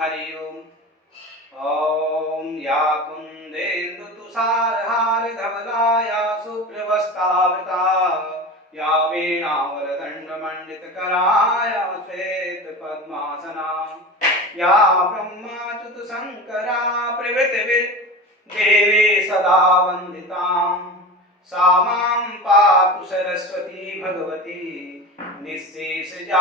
हरि ओम। ओम या कुंदेन्दु तुषारहार धवला या सुप्रभस्तावृता या वीणावरदंड मंडित करा या श्वेत पद्मासना या ब्रह्माच्युत शंकरा प्रभृति देवी सदा वंदिताम् सा मां पातु सरस्वती भगवती निःशेषजाड्यापहा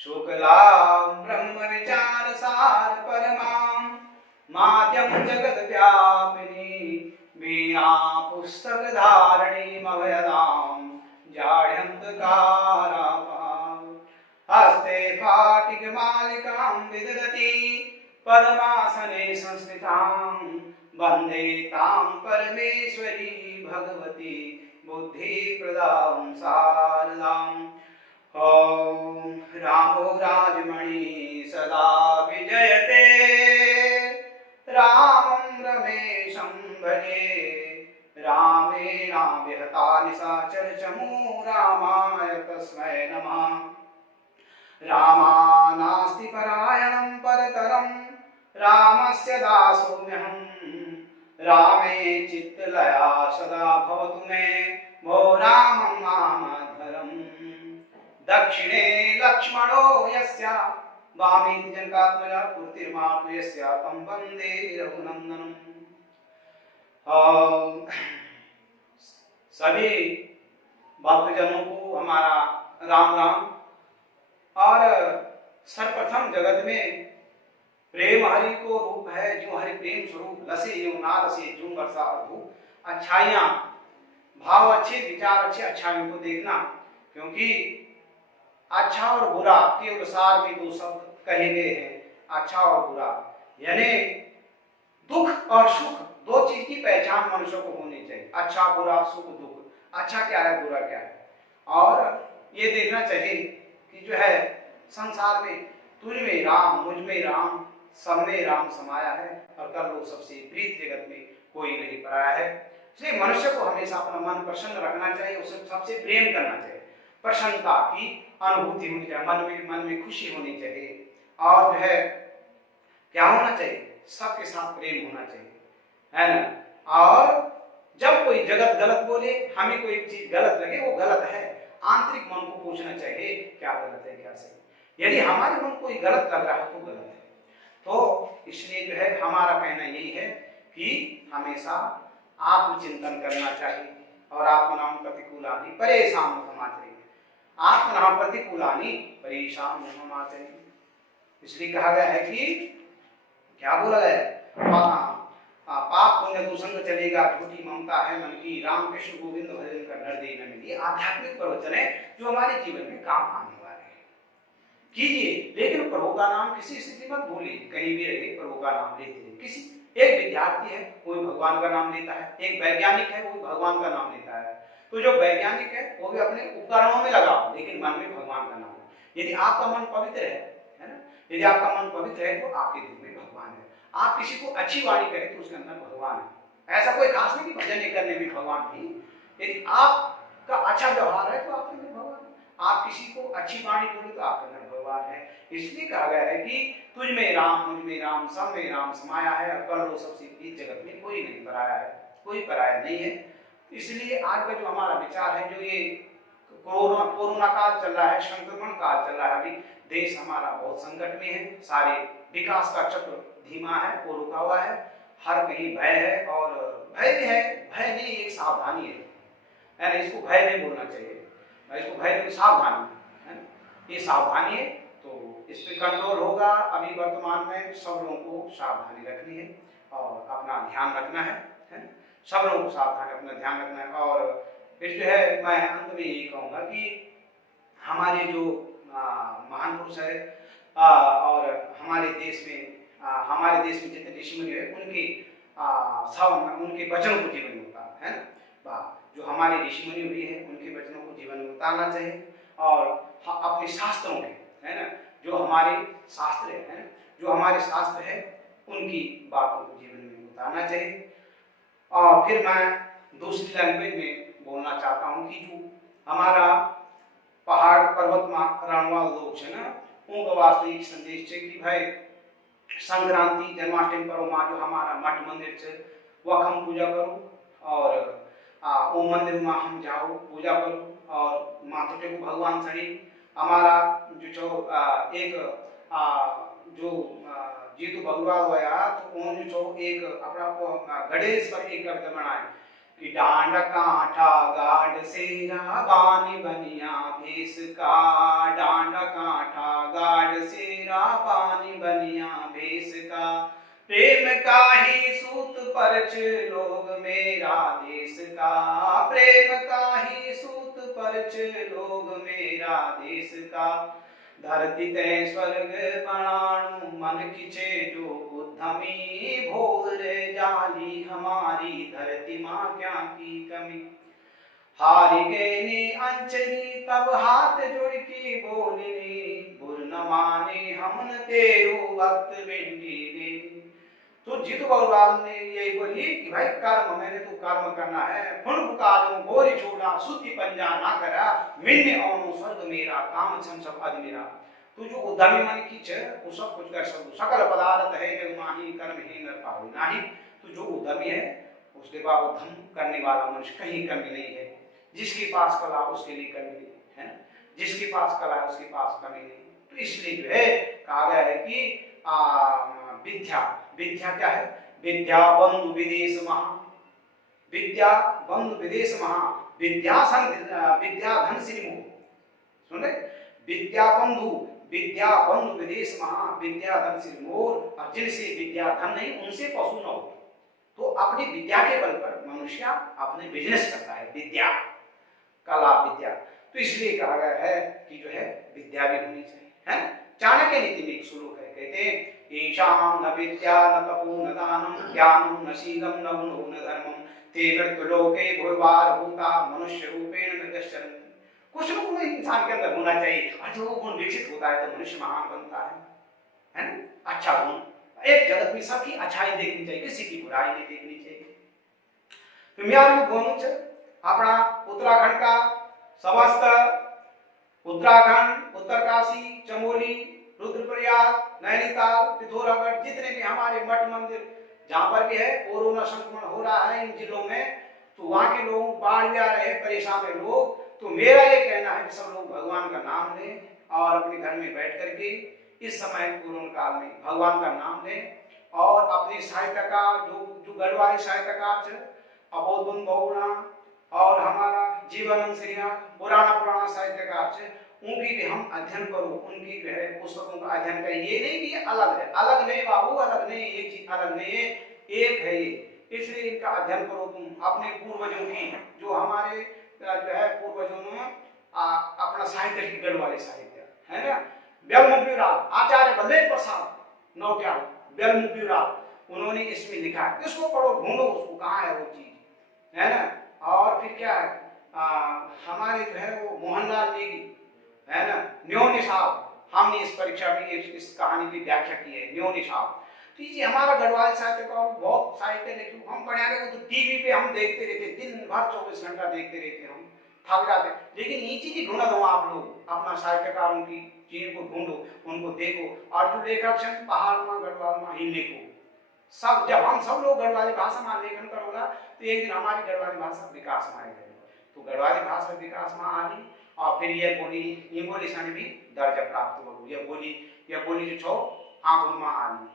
शुक्लां ब्रह्म विचार सार परमां माद्यं जगद्व्यापिनी वीणा पुस्तक धारिणीं अभयदां जाड्यन्तकारापहां हस्ते फाटिकमालिकां विदधती पद्मासने संस्थितां वन्दे तां परमेश्वरी भगवती बुद्धिप्रदां शारदाम्। ॐ रामो राजमणि सदा विजयते रामं रमेशं भजे रामेणाभिहता निशाचर चमू रामाय तस्मै नमः। रामानास्ति परायणं परतरं रामस्य दासोऽम्यहम् रामे चित्तलया सदा भवतु मे भो रामं मामधरम्। दक्षिणे लक्ष्मणो यस्य वामे जनकात्मजा पूर्तिर्मातु यस्य तं वन्दे रघुनन्दनम्। सभी भक्तजनों को हमारा राम राम। और सर्वप्रथम जगत में प्रेम हरि को रूप है, जो हरि प्रेम स्वरूप लसे जो ना लसे जो वर्षा अधूप। अच्छाइयाँ, भाव अच्छे, विचार अच्छे, अच्छाइयों को देखना, क्योंकि अच्छा और बुरा केवल सार में दो शब्द कहे गए हैं, अच्छा और बुरा। यानी दुख और सुख दो चीज की पहचान मनुष्य को होनी चाहिए, अच्छा बुरा सुख दुख। अच्छा क्या है, बुरा क्या है। और ये देखना चाहिए कि जो है संसार में तुझ में राम, मुझ में राम, सब में राम समाया है और कर लो सबसे प्रीत जगत में कोई नहीं पराया है। इसलिए मनुष्य को हमेशा अपना मन प्रसन्न रखना चाहिए, उसे सबसे प्रेम करना चाहिए, प्रसन्नता की अनुभूति होनी चाहिए, मन में खुशी होनी चाहिए। और जो है क्या होना चाहिए, सबके साथ प्रेम होना चाहिए, है ना। और जब कोई जगत गलत बोले, हमें कोई चीज गलत लगे, वो गलत है, आंतरिक मन को पूछना चाहिए क्या गलत है क्या सही। यदि हमारे मन को गलत लग रहा है तो गलत है। तो इसलिए जो है हमारा कहना यही है कि हमेशा आत्मचिंतन करना चाहिए। और आत्मनाम प्रतिकूलानि परेशान समाचरित, आत्मनाम प्रतिकूलानि परेशान समाचरित। इसलिए कहा गया है कि क्या बोला गया है, पाप पुण्य दूषण चलेगा, झूठी ममता है मन की, राम कृष्ण गोविंद भजन कर नर दे न मिली। ये आध्यात्मिक प्रवचन है जो हमारे जीवन में काम आने वाले हैं। कीजिए, लेकिन प्रभु का नाम किसी स्थिति मत भूलिए, कहीं भी रहे प्रभु का नाम लेते रहिए। किसी एक विद्यार्थी है वो भगवान का नाम लेता है, एक वैज्ञानिक है वो भगवान का नाम लेता है। तो जो वैज्ञानिक है वो भी अपने उपकरणों में लगाओ, लेकिन मन में भगवान का नाम हो। यदि आपका मन पवित्र है ना, यदि आपका मन पवित्र है तो आपके दिल में भगवान है। आप किसी को अच्छी वाणी करें तो उसके अंदर भगवान है। ऐसा कोई खास नहीं कि भजन करने में भगवान नहीं, यदि आपका अच्छा व्यवहार है तो आपके अंदर भगवान है। आप किसी को अच्छी वाणी बोले तो आपके अंदर भगवान है। इसलिए कहा गया है कि तुझ में राम, मुझ में राम, सब में राम समाया है और कर लो सबसे प्रीत जगत में कोई नहीं पराया है, कोई पराया नहीं है। इसलिए आज का जो हमारा विचार है, जो ये कोरोना काल चल रहा है, संक्रमण काल चल रहा है, अभी देश हमारा बहुत संकट में है, सारे विकास का चक्र धीमा है, वो रुका हुआ है, हर कहीं भय है। और भय भी है, भय नहीं एक सावधानी है ना, इसको भय नहीं बोलना चाहिए, इसको भय नहीं सावधानी है ना, ये सावधानी है। तो इस पर कंट्रोल होगा। अभी वर्तमान में सब लोगों को सावधानी रखनी है और अपना ध्यान रखना है ना, सब लोगों को सावधानी अपना ध्यान रखना है। और फिर जो है मैं अंत में यही कहूँगा कि हमारे जो महान पुरुष है और हमारे देश में जितने ऋषि मुनि है उनके वचनों को जीवन में उतारना है ना। जो हमारे ऋषि मुनि हुए हैं उनके वचनों को जीवन में उतारना चाहिए। और अपने शास्त्रों के है ना, जो हमारे शास्त्र है ना, जो हमारे शास्त्र है उनकी बातों को जीवन में उतारना चाहिए। और फिर मैं दूसरी लैंग्वेज में बोलना चाहता हूँ कि जो हमारा पहाड़ पर्वत रणवाल लोग है ना, उनका वास्तविक संदेश है कि भाई संक्रांति जन्माष्टमी पर्व में जो हमारा मठ मंदिर है वह हम पूजा करो और वो मंदिर में हम जाओ पूजा करो और माथे टेको भगवान सड़ी हमारा जो एक जो जीतू भगवा हुआ तो उन जो एक अपना गणेश पर एक कविता बनाए कि डांड कांठा गाड सेरा बानी बनिया भेस का डांड कांठा गाड सेरा बानी बनिया भेस का प्रेम का ही सूत परच लोग मेरा देश का प्रेम का ही सूत परच लोग मेरा देश का धरती ते स्वर्ग बनाणु मन किछे जो उद्यमी भोर जाली हमारी धरती माँ क्या की कमी हारी गए ने अंचली तब हाथ जोड़ की बोली बुर न माने हमन तेरो वक्त बिंदी ने तो जीतू बलवाल ने यही बोली कि भाई कर्म मैंने तो कर्म करना है फुन पुकारो गोरी छोड़ा सुति पंजा ना करा मिन्ने औनो स्वर्ग मेरा काम छन सब आदि मेरा तू जो उद्यमी मन की छे वो सब कुछ कर सकू सकल पदार्थ है जग माही कर्म ही न पावे नाही तू जो उद्यमी है उसके बाद उद्यम करने वाला मनुष्य कहीं कमी नहीं है जिसके पास कला उसके लिए कमी नहीं है ना जिसके पास कला है उसके पास कमी नहीं तो इसलिए जो है कहा गया है कि विद्या विद्या क्या है विद्या बंधु विदेश महा विद्या बंधु विदेश महा विद्या धन श्री मुख सुन रहे विद्या बंधु विदेश महा विद्या धन श्री मोर और जिनसे विद्या धन नहीं उनसे पशु न हो तो अपनी विद्या के बल पर मनुष्य अपने बिजनेस करता है विद्या कला विद्या तो इसलिए कहा गया है कि जो है विद्या भी होनी चाहिए है चाणक्य नीति में एक श्लोक है कहते हैं ईशाम न विद्या न तपो न दानम ज्ञानम न शीलम न गुणो न धर्मम ते मृत्युलोके भूर्वार भूता मनुष्य रूपेण मृगश्चरन्ति कुछ न कुछ इंसान के अंदर होना चाहिए और जो गुण विकसित होता है तो मनुष्य महान बनता है ना अच्छा गुण एक जगत में सबकी अच्छाई देखनी चाहिए किसी की बुराई नहीं देखनी चाहिए तो मेरा गुण अपना उत्तराखंड का समस्त उत्तराखंड उत्तरकाशी चमोली रुद्रप्रयाग नैनीताल पिथौरागढ़ जितने भी हमारे मठ मंदिर जहाँ पर भी है कोरोना संक्रमण हो रहा है इन जिलों में तो वहाँ के लोग बाढ़ में आ रहे हैं परेशान है लोग तो मेरा ये कहना है कि सब लोग भगवान का नाम लें और अपने घर में बैठ करके इस समय कोरोना काल में भगवान का नाम लें और अपनी साहित्यकार जो गढ़वाली साहित्यकार अबोध बहुगुणा और हमारा जीवनानंद श्रीया पुराना साहित्यकार उनकी भी हम अध्ययन करो उनकी जो है पुस्तकों का अध्ययन करें ये नहीं कि अलग है अलग नहीं बाबू अलग नहीं एक चीज अलग नहीं है एक है ये इसलिए इनका अध्ययन करो तुम अपने पूर्वजों की जो हमारे जो है पूर्वजों ने अपना साहित्य की गढ़वाली साहित्य है ना ब्रह्मपुराण आचार्य वल्लभ प्रसाद नौटियाल ब्रह्मपुराण उन्होंने इसमें लिखा है इसको पढ़ो ढूंढो उसको कहाँ है वो चीज है ना और फिर क्या है हमारे जो है वो मोहनलाल नेगी है ना न्योनी साहब हमने इस परीक्षा में इस कहानी की व्याख्या की है न्योनी साहब तो ये हमारा गढ़वाल साहित्य का बहुत साहित्य लेकिन हम पढ़ाने को तो टीवी पे हम देखते रहते दिन भर 24 घंटा देखते रहते हम थक जाते लेकिन ये चीज ढूंढा दो आप लोग अपना साहित्यकारों की चीज को ढूंढो उनको देखो और जो लेखक हैं पहाड़ में गढ़वाल में ही लिखो सब जब हम सब लोग गढ़वाली भाषा में लेखन करोगा तो एक दिन हमारी गढ़वाली भाषा विकास में आएगी तो गढ़वाली भाषा विकास में आ रही और फिर ये बोली सन भी दर्जा प्राप्त हो ये बोली जो छो आंखों में आ रही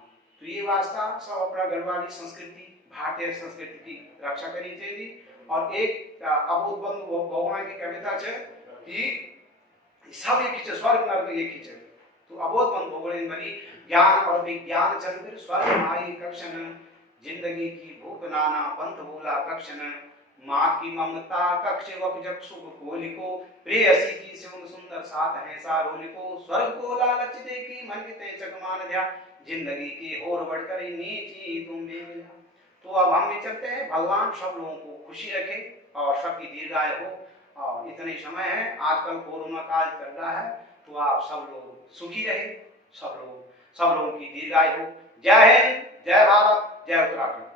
तो ये वास्ता सब अपना गढ़वाली संस्कृति भारतीय संस्कृति की रक्षा करनी चाहिए और एक अबोध बंधु बहुगुणा की कविता है कि सब एक ही स्वर्ग नर्क एक ही तो अबोध बंधु बहुगुणा बनी ज्ञान और विज्ञान चंद्र स्वर्ग माई कक्षण जिंदगी की भूख नाना पंथ बोला कक्षण माँ की ममता कक्ष वक सुख कोलिको प्रेयसी की सुंदर साथ है सारोलिको स्वर्ग को लालच देखी मन के चकमान ध्या जिंदगी की और बढ़कर नीची तुम मिला तो अब हम भी चलते हैं भगवान सब लोगों को खुशी रखे और सबकी दीर्घायु हो और इतने समय है आजकल कोरोना काल चल रहा है तो आप सब लोग सुखी रहे सब लोगों की दीर्घायु हो जय हिंद जय भारत जय उत्तराखंड।